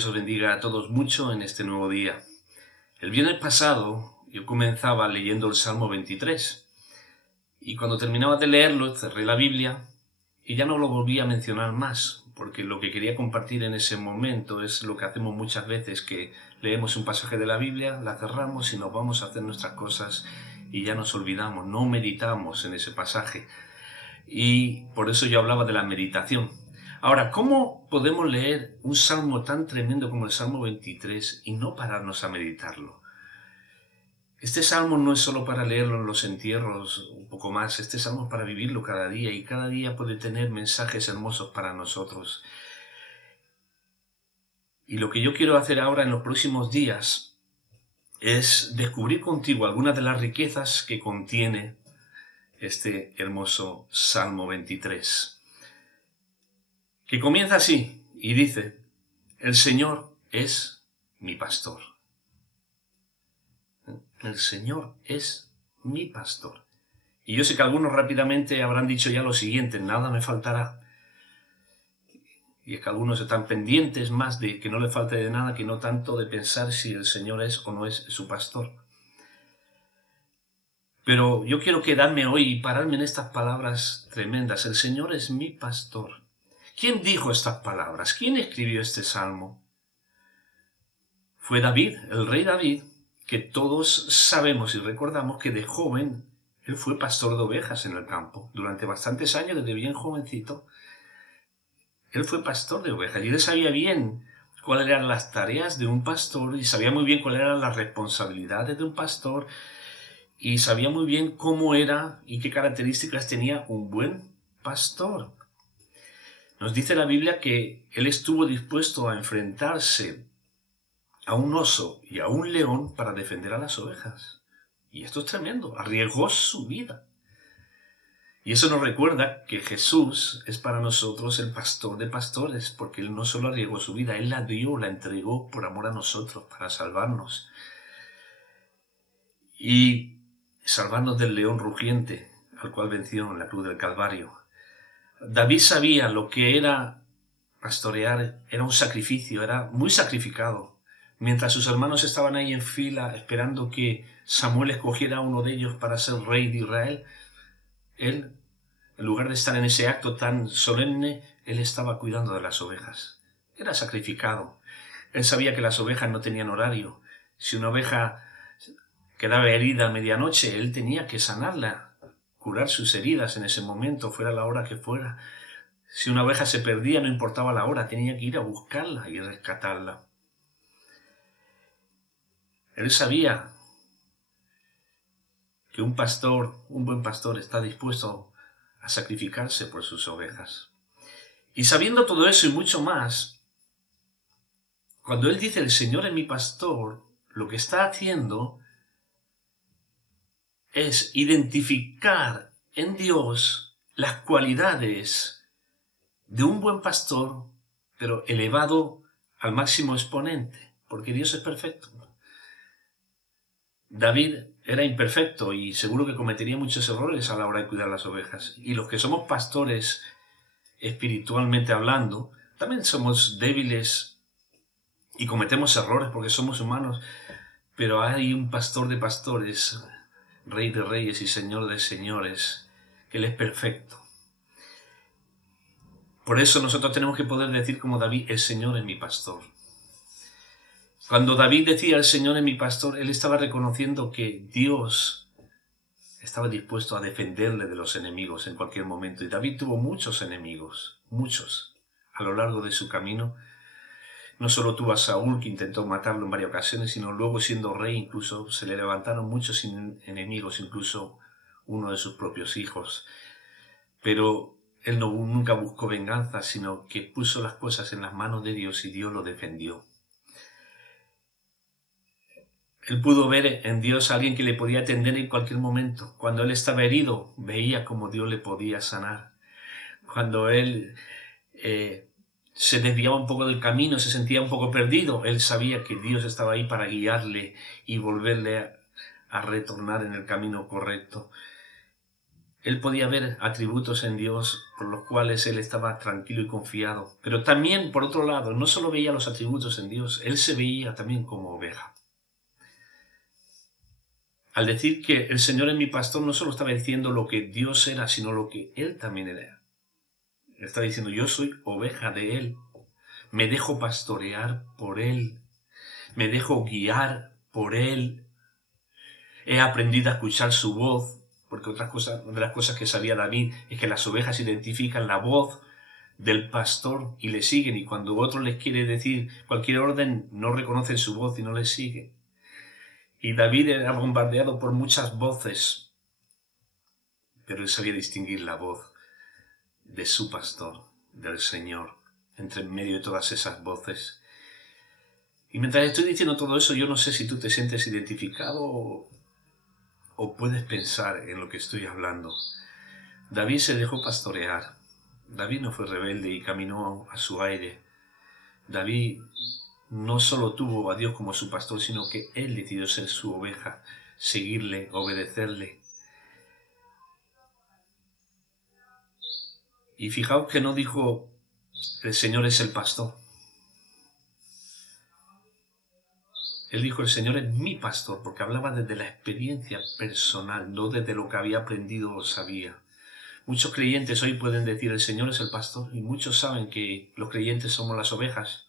Dios os bendiga a todos mucho en este nuevo día. El viernes pasado yo comenzaba leyendo el Salmo 23 y cuando terminaba de leerlo cerré la Biblia y ya no lo volví a mencionar más, porque lo que quería compartir en ese momento es lo que hacemos muchas veces, que leemos un pasaje de la Biblia, la cerramos y nos vamos a hacer nuestras cosas y ya nos olvidamos, no meditamos en ese pasaje. Y por eso yo hablaba de la meditación. Ahora, ¿cómo podemos leer un salmo tan tremendo como el Salmo 23 y no pararnos a meditarlo? Este salmo no es solo para leerlo en los entierros, un poco más. Este salmo es para vivirlo cada día y cada día puede tener mensajes hermosos para nosotros. Y lo que yo quiero hacer ahora en los próximos días es descubrir contigo algunas de las riquezas que contiene este hermoso Salmo 23. Que comienza así y dice: el Señor es mi pastor. El Señor es mi pastor. Y yo sé que algunos rápidamente habrán dicho ya lo siguiente: nada me faltará. Y es que algunos están pendientes más de que no le falte de nada que no tanto de pensar si el Señor es o no es su pastor. Pero yo quiero quedarme hoy y pararme en estas palabras tremendas. El Señor es mi pastor. ¿Quién dijo estas palabras? ¿Quién escribió este salmo? Fue David, el rey David, que todos sabemos y recordamos que de joven él fue pastor de ovejas en el campo. Durante bastantes años, desde bien jovencito, él fue pastor de ovejas y él sabía bien cuáles eran las tareas de un pastor y sabía muy bien cuáles eran las responsabilidades de un pastor y sabía muy bien cómo era y qué características tenía un buen pastor. Nos dice la Biblia que él estuvo dispuesto a enfrentarse a un oso y a un león para defender a las ovejas. Y esto es tremendo, arriesgó su vida. Y eso nos recuerda que Jesús es para nosotros el pastor de pastores, porque Él no solo arriesgó su vida, Él la dio, la entregó por amor a nosotros, para salvarnos. Y salvarnos del león rugiente, al cual venció en la cruz del Calvario. David sabía lo que era pastorear, era un sacrificio, era muy sacrificado. Mientras sus hermanos estaban ahí en fila esperando que Samuel escogiera a uno de ellos para ser rey de Israel, él, en lugar de estar en ese acto tan solemne, él estaba cuidando de las ovejas. Era sacrificado. Él sabía que las ovejas no tenían horario. Si una oveja quedaba herida a medianoche, él tenía que sanarla, curar sus heridas en ese momento, fuera la hora que fuera. Si una oveja se perdía, no importaba la hora, tenía que ir a buscarla y rescatarla. Él sabía que un pastor, un buen pastor, está dispuesto a sacrificarse por sus ovejas. Y sabiendo todo eso y mucho más, cuando él dice el Señor es mi pastor, lo que está haciendo es identificar en Dios las cualidades de un buen pastor, pero elevado al máximo exponente, porque Dios es perfecto. David era imperfecto y seguro que cometería muchos errores a la hora de cuidar las ovejas. Y los que somos pastores, espiritualmente hablando, también somos débiles y cometemos errores porque somos humanos, pero hay un pastor de pastores, Rey de reyes y Señor de señores, que Él es perfecto. Por eso nosotros tenemos que poder decir como David: el Señor es mi pastor. Cuando David decía el Señor es mi pastor, él estaba reconociendo que Dios estaba dispuesto a defenderle de los enemigos en cualquier momento. Y David tuvo muchos enemigos, muchos, a lo largo de su camino. No solo tuvo a Saúl, que intentó matarlo en varias ocasiones, sino luego, siendo rey, incluso se le levantaron muchos enemigos, incluso uno de sus propios hijos. Pero él nunca buscó venganza, sino que puso las cosas en las manos de Dios y Dios lo defendió. Él pudo ver en Dios a alguien que le podía atender en cualquier momento. Cuando él estaba herido, veía cómo Dios le podía sanar. Cuando él se desviaba un poco del camino, se sentía un poco perdido, él sabía que Dios estaba ahí para guiarle y volverle a retornar en el camino correcto. Él podía ver atributos en Dios por los cuales él estaba tranquilo y confiado. Pero también, por otro lado, no solo veía los atributos en Dios, él se veía también como oveja. Al decir que el Señor es mi pastor, no solo estaba diciendo lo que Dios era, sino lo que él también era. Él está diciendo, yo soy oveja de él. Me dejo pastorear por él. Me dejo guiar por él. He aprendido a escuchar su voz. Porque una de las cosas que sabía David es que las ovejas identifican la voz del pastor y le siguen, y cuando otro les quiere decir cualquier orden no reconocen su voz y no les siguen. Y David era bombardeado por muchas voces, pero él sabía distinguir la voz de su pastor, del Señor, entre medio de todas esas voces. Y mientras estoy diciendo todo eso, yo no sé si tú te sientes identificado o puedes pensar en lo que estoy hablando. David se dejó pastorear. David no fue rebelde y caminó a su aire. David no solo tuvo a Dios como su pastor, sino que él decidió ser su oveja, seguirle, obedecerle. Y fijaos que no dijo, el Señor es el pastor. Él dijo, el Señor es mi pastor, porque hablaba desde la experiencia personal, no desde lo que había aprendido o sabía. Muchos creyentes hoy pueden decir, el Señor es el pastor, y muchos saben que los creyentes somos las ovejas.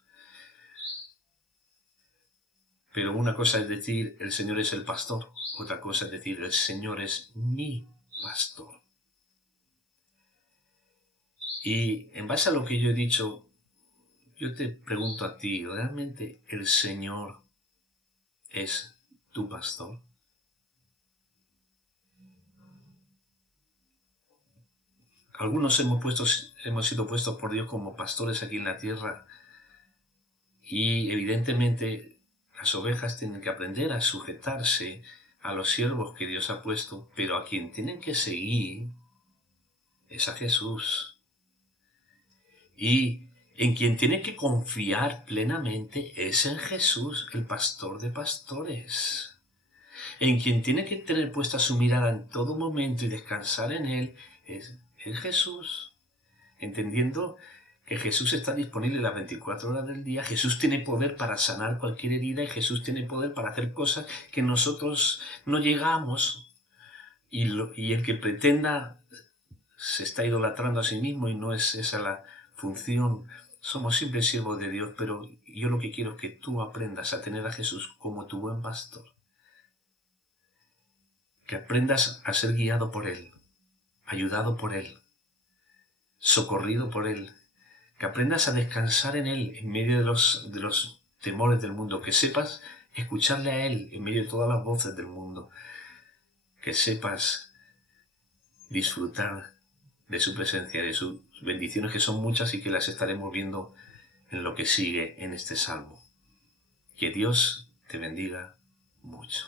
Pero una cosa es decir, el Señor es el pastor, otra cosa es decir, el Señor es mi pastor. Y en base a lo que yo he dicho, yo te pregunto a ti, ¿realmente el Señor es tu pastor? Algunos hemos sido puestos por Dios como pastores aquí en la tierra, y evidentemente las ovejas tienen que aprender a sujetarse a los siervos que Dios ha puesto, pero a quien tienen que seguir es a Jesús. Y en quien tiene que confiar plenamente es en Jesús, el pastor de pastores. En quien tiene que tener puesta su mirada en todo momento y descansar en él es en Jesús, entendiendo que Jesús está disponible las 24 horas del día. Jesús tiene poder para sanar cualquier herida y Jesús tiene poder para hacer cosas que nosotros no llegamos. Y el que pretenda se está idolatrando a sí mismo, y no es esa la función. Somos simples siervos de Dios, pero yo lo que quiero es que tú aprendas a tener a Jesús como tu buen pastor. Que aprendas a ser guiado por Él, ayudado por Él, socorrido por Él. Que aprendas a descansar en Él en medio de los temores del mundo. Que sepas escucharle a Él en medio de todas las voces del mundo. Que sepas disfrutar de su presencia, de sus bendiciones, que son muchas y que las estaremos viendo en lo que sigue en este salmo. Que Dios te bendiga mucho.